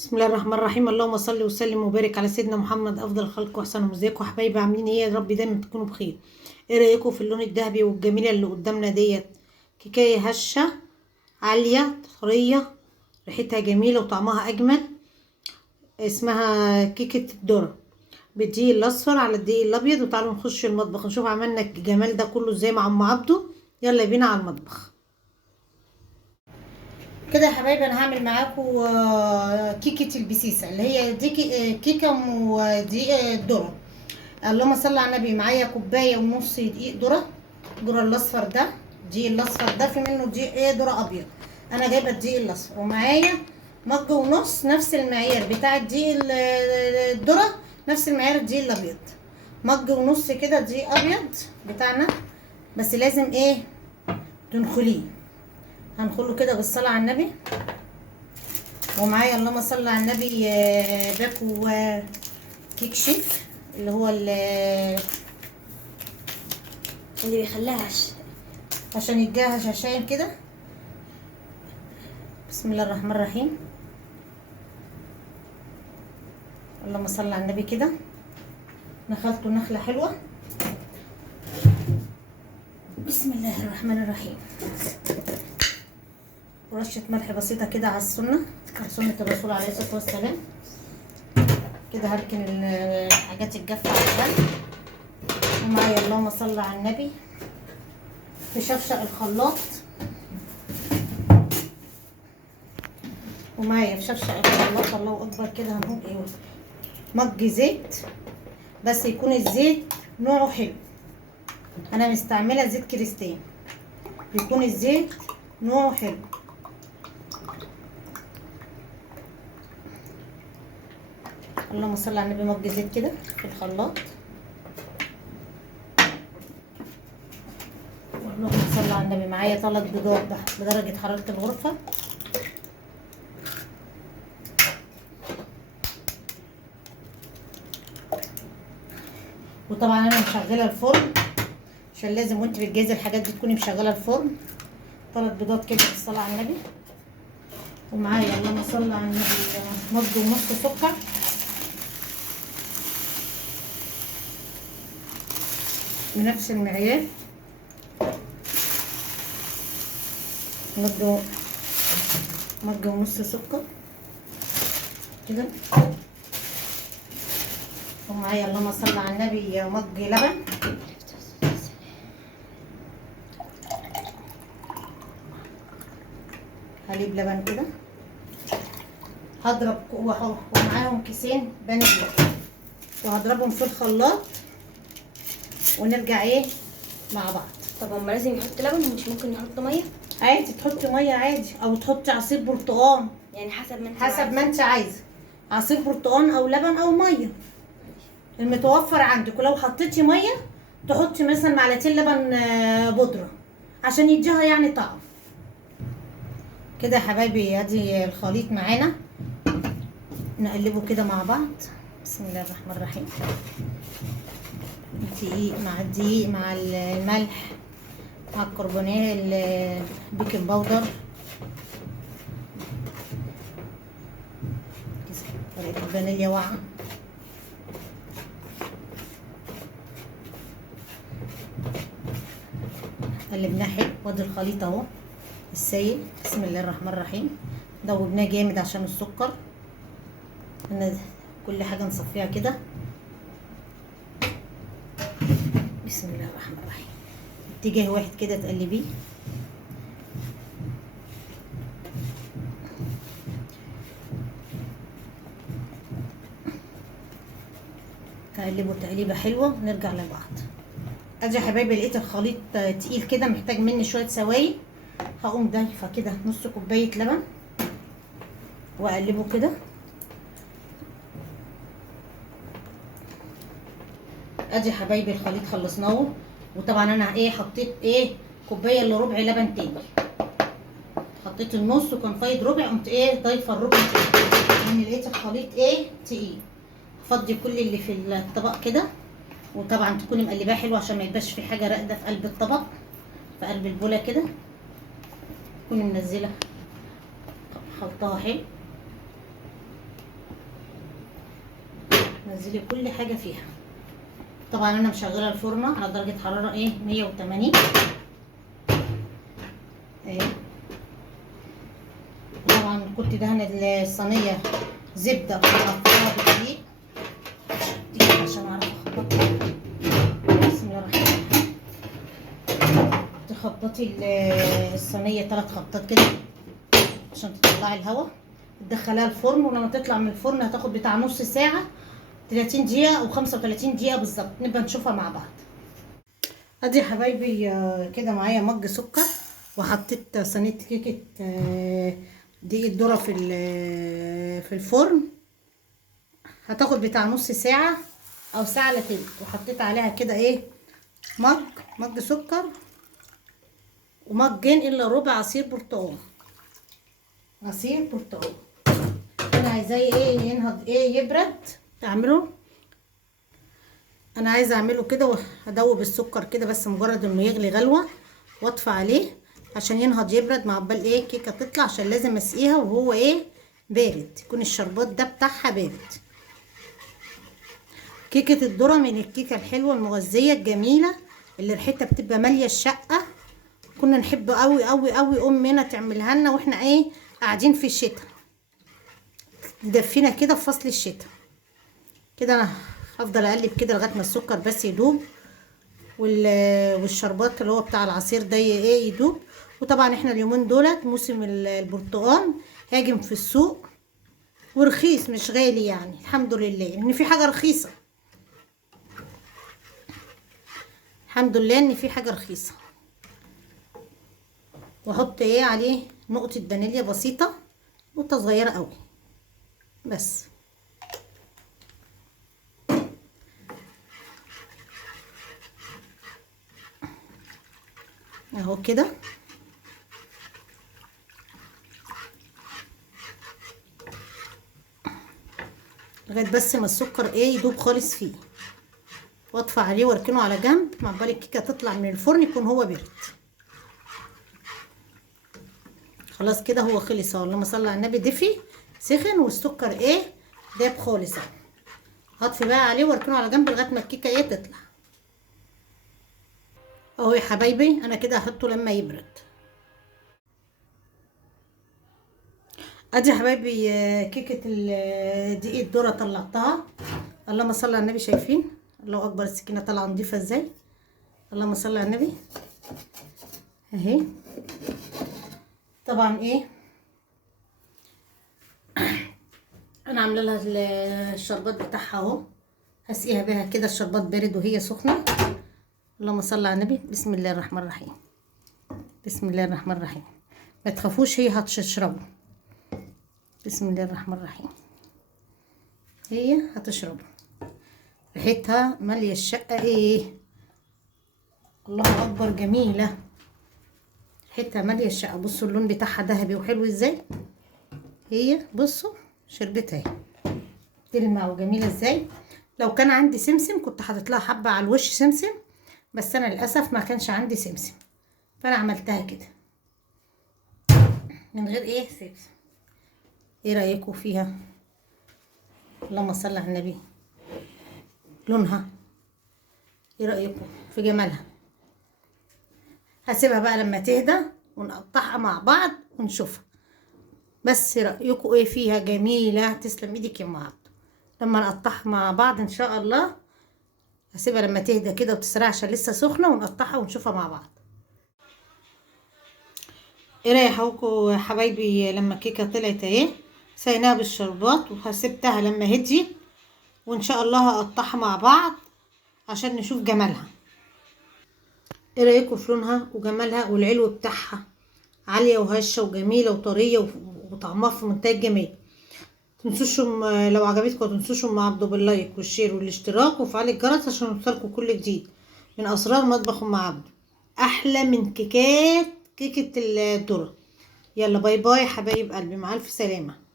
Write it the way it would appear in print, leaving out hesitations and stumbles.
بسم الله الرحمن الرحيم. اللهم صل وسلم وبارك على سيدنا محمد افضل الخلق واحسنهم. ازيكم يا حبايبي؟ عاملين ايه؟ يا رب دايما تكونوا بخير. ايه رايكم في اللون الذهبي والجميله اللي قدامنا ديت؟ كيكايه هشه عاليه طريه، ريحتها جميله وطعمها اجمل. اسمها كيكه الذره بالدقيق الاصفر على الدقيق الابيض. وتعالوا نخش المطبخ نشوف عملنا الجمال ده كله ازاي مع ام عبده. يلا بينا على المطبخ. كده يا حبايبي انا هعمل معاكم كيكه البسيسه اللي هي دي كيكه ودي الذره. اللهم صل على النبي. معايا كوبايه ونص دقيق ذره. الذره الاصفر ده، الدقيق الاصفر ده في منه دقيق ذره ابيض. انا جايبه الدقيق الاصفر. ومعايا مج ونص نفس المعيار بتاع الدقيق الذره، نفس المعيار الدقيق الابيض. مج ونص كده دقيق ابيض بتاعنا، بس لازم ايه تنخليه. هنخله كده بالصلاه على النبي. ومعايا اللهم صل على النبي باكو كيك شيف اللي هو اللي بيخليها عشان يديها هشاشين كده. بسم الله الرحمن الرحيم. اللهم صل على النبي. كده نخلته نخلة حلوة. بسم الله الرحمن الرحيم. ورشة ملح بسيطة كده على السنة، على سنة الرسول عليه الصلاة والسلام. كده هركن الحاجات الجافة على الجنب. ومعايا اللهم صل على النبي في شفشق الخلاط. ومعايا في شفشق الخلاط الله اكبر كده هنقول ايه، مج زيت، بس يكون الزيت نوعه حلو. انا مستعمله زيت كريستال، يكون الزيت نوعه حلو. اللهم صل على النبي. مج زيت كده في الخلاط. اللهم صل على النبي. معايا 3 بيضات بدرجه حراره الغرفه. وطبعا انا مشغله الفرن عشان لازم وانت بتجهزي الحاجات دي تكوني مشغله الفرن. 3 بيضات كده بالصلاه على النبي. ومعايا اللهم صل على النبي مج ونص سكر. بنفس المعيار. مج ونص سكر كده. ومعايا اللهم صل على النبي مج لبن. حليب لبن كده. هضرب ومعاهم كيسين فانيليا وهضربهم في الخلاط ونرجع ايه مع بعض. طب هما لازم يحط لبن ومش ممكن يحط ميه؟ عادي تحطي ميه عادي، او تحطي عصير برتقال، يعني حسب ما انت حسب ما انت عايزه. عصير برتقال او لبن او ميه المتوفر عندك. ولو حطيتي ميه تحطي مثلا معلقتين لبن بودره عشان يديها يعني طعم. كده يا حبايبي ادي الخليط معانا. نقلبه كده مع بعض. بسم الله الرحمن الرحيم. الدقيق مع الدقيق مع الملح مع الكربونات البيكنج باودر، ورقة الفانيليا واقعة. قلبناه حلو. وادي الخليط اهو السايل. بسم الله الرحمن الرحيم. دوبناه جامد عشان السكر. كل حاجه نصفيها كده. بسم الله الرحمن الرحيم. اتجاه واحد كده تقلبيه. تقلبه تقليبه حلوه ونرجع لبعض. ادي يا حبايبي لقيت الخليط تقيل كده محتاج مني شويه سوائل. هقوم ضايفه كده نص كوبايه لبن واقلبه كده. ادي يا حبايبي الخليط خلصناه. وطبعا انا ايه حطيت ايه كوبايه الا ربع لبن تاني. حطيت النص وكان فايض ربع، قمت ايه ضايفه الربع تاني لان لقيت الخليط ايه تقيل. هفضي كل اللي في الطبق كده. وطبعا تكوني مقلباه حلو عشان ما يبقاش في حاجه راقده في قلب الطبق، في قلب البوله كده. تكوني منزله خلطها حلو. نزلي كل حاجه فيها. طبعا انا مشغله الفرن على درجه حراره 180 اهي. طبعا كنت دهن الصينيه زبده وحطيتها بدقيق دي عشان اعرف اخبطها. بسم الله الرحمن الرحيم. تخبطي الصينيه 3 خبطات كده عشان تطلعي الهواء، تدخليها الفرن، ولما تطلع من الفرن هتاخد بتاع نص ساعه، 30 دقيقه او 35 دقيقه بالظبط، نبقى نشوفها مع بعض. ادي يا حبايبي كده معايا مج سكر، وحطيت صينيه كيكه دقيق الذره في الفرن، هتاخد بتاع نص ساعه او ساعه الا تلت. وحطيت عليها كده ايه مج سكر ومجين الا ربع عصير برتقال. عصير برتقال انا عايزاه ايه ينهض يبرد. اعمله انا عايزه اعمله كده، وهدوب السكر كده بس مجرد انه يغلي غلوه، واطفي عليه عشان ينهض يبرد مع عقبال كيكه تطلع، عشان لازم اسقيها وهو بارد، يكون الشربات ده بتاعها بارد. كيكه الذره من الكيكه الحلوه المغذيه الجميله اللي ريحتها بتبقى ماليه الشقه. كنا نحب قوي قوي قوي امنا تعملها لنا واحنا قاعدين في الشتاء، تدفينا كده في فصل الشتاء. كده انا هفضل اقلب كده لغايه ما السكر بس يدوب، والشربات اللي هو بتاع العصير ده يدوب. وطبعا احنا اليومين دولت موسم البرتقال هاجم في السوق، ورخيص مش غالي يعني، الحمد لله ان في حاجه رخيصه، الحمد لله ان في حاجه رخيصه. واحط عليه نقطه فانيليا بسيطه، نقطه صغيره قوي بس. اهو كده لغايه بس ما السكر يدوب خالص فيه، واطفي عليه واركنه على جنب مع بال الكيكه تطلع من الفرن يكون هو برد. خلاص كده هو خلص اهو، اللهم صل على النبي، دفي سخن والسكر داب خالص اهو. هطفي بقى عليه واركنه على جنب لغايه ما الكيكه تطلع اهو يا حبايبي. انا كده هحطه لما يبرد. ادي يا حبايبي كيكه دقيق الذره طلعتها، اللهم صل على النبي. شايفين الله اكبر السكينه طالعه نضيفه ازاي، اللهم صل على النبي اهي. طبعا انا عامله لها الشربات بتاعها اهو، هسقيها بيها كده. الشربات بارد وهي سخنه. اللهم صل على النبي. بسم الله الرحمن الرحيم، بسم الله الرحمن الرحيم. ما تخافوش هي هتشربه. بسم الله الرحمن الرحيم. هي هتشربه، ريحتها ماليه الشقه الله اكبر جميله، ريحتها ماليه الشقه. بصوا اللون بتاعها ذهبي وحلو ازاي. هي بصوا شربتها اهي تلمع وجميله ازاي. لو كان عندي سمسم كنت حاطط لها حبه على الوش سمسم، بس انا للاسف ما كانش عندي سمسم، فانا عملتها كده من غير سمسم. ايه رايكم فيها؟ اللهم صل على النبي. لونها ايه رايكم في جمالها؟ هسيبها بقى لما تهدى ونقطعها مع بعض ونشوفها. بس رايكم فيها؟ جميله، تسلم ايدك يا ام عبد. لما نقطعها مع بعض ان شاء الله، هسيبها لما تهدى كده وتسرع عشان لسه سخنه، ونقطعها ونشوفها مع بعض. ايه رايكم يا حبايبي لما الكيكه طلعت سقيناها بالشربات وسبتها لما هدي، وان شاء الله هقطعها مع بعض عشان نشوف جمالها. ايه رايكم في لونها وجمالها والعلو بتاعها؟ عاليه وهشه وجميله وطريه وطعمها في منتهى الجمال. تنسوش لو عجبتكم تنسوش ام عبده باللايك والشير والاشتراك وفعل الجرس عشان يوصلكم كل جديد من اسرار مطبخ ام عبده. احلى من كيكه الذره. يلا باي باي حبايب قلبي، مع الف سلامه.